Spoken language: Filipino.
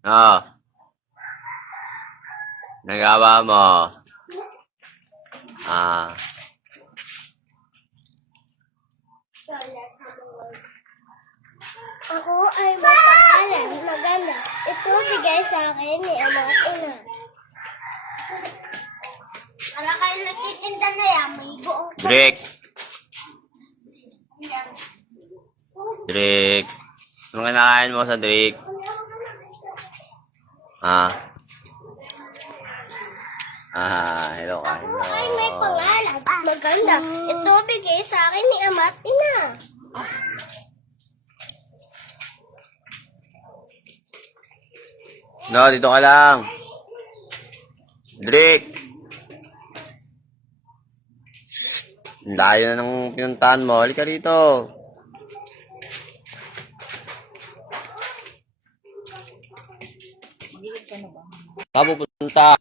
Oh. Nagawa mo. Ah. Ako ay may pangalan, maganda. Ito bigay sa akin ni ama at ina. Para kayo nagtitinda na yan, may buong Drake. Drake. Anong kinakain mo sa Drake? Ah. Hello ka. Ako ay may pangalan, maganda. Ito bigay sa akin ni ama at ina. No, dito ka lang. Drake. Ang layo na ng pinuntahan mo. Halika rito. Saan pupunta?